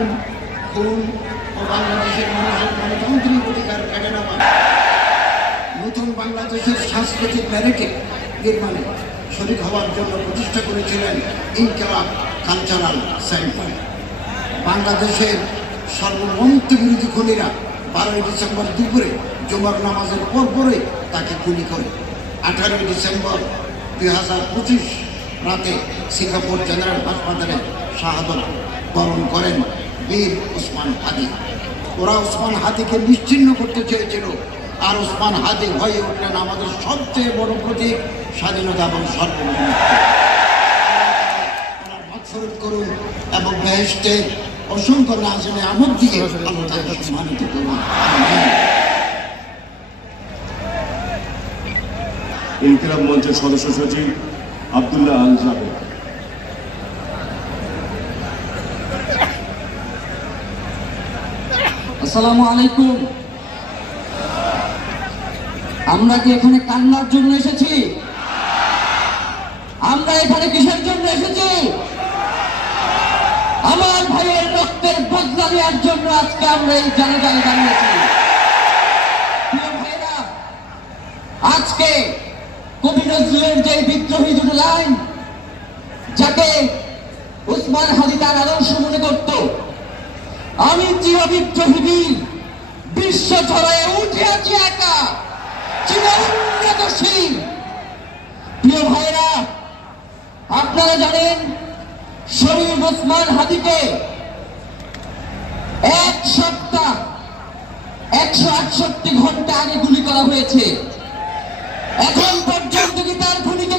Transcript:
খুন ও বাংলাদেশের মানুষের গণতান্ত্রিক অধিকার কেড়ে নেওয়া, নতুন বাংলাদেশের সাংস্কৃতিক ন্যারেটিভ নির্মাণে শরীক হওয়ার জন্য প্রতিষ্ঠা করেছিলেন ইনকিলাব কালচারাল সেন্টার। বাংলাদেশের সর্বমন্ত্র বিরোধী খুনিরা 12ই ডিসেম্বর দুপুরে জুমার নামাজের পরে তাকে গুলি করে 18ই ডিসেম্বর 2025 রাতে সিঙ্গাপুর জেনারেল হাসপাতালে শাহাদত বরণ করেন বীর ওসমান হাদি। ওরা ওসমান হাদিকে নিশ্চিহ্ন করতে চেয়েছিল, আর ওসমান হাদি হয়ে উঠলেন আমাদের সবচেয়ে বড় প্রতীক, স্বাধীনতা এবং সার্বভৌমত্ব। মাগফিরাত করুন এবং বেহেশতের অসংখ্য নাজমে আমদ দিয়ে আল্লাহ তাআলা সম্মানিত করুন। ইনকিলাব মঞ্চের সদস্য সচিব আব্দুল্লাহ আল জাবেদ। আসসালামু আলাইকুম। আমরা কি এখানে কান্নার জন্য এসেছি? আমরা এখানে কিসের জন্য এসেছি? আমার ভাইয়ের রক্তের বদলা নেওয়ার জন্য আজকে আমরা এই জায়গায় দাঁড়িয়েছি। প্রিয় ভাইরা, আজকে কবি নজরুলের যে বিদ্রোহী দুটো লাইন, যাকে ওসমান হাদি তার আদর্শ মনে করত, আমি চিরবিদ্রোহী বিশ্ব ছড়ায় উঠে আছি একা, চির উন্নতশীল। প্রিয় ভাইরা, আপনারা জানেন শরীফ ওসমান হাদিকে এক সপ্তাহ 168 ঘন্টা আগে গুলি করা হয়েছে। এখন পর্যন্ত কি তার খুনিকে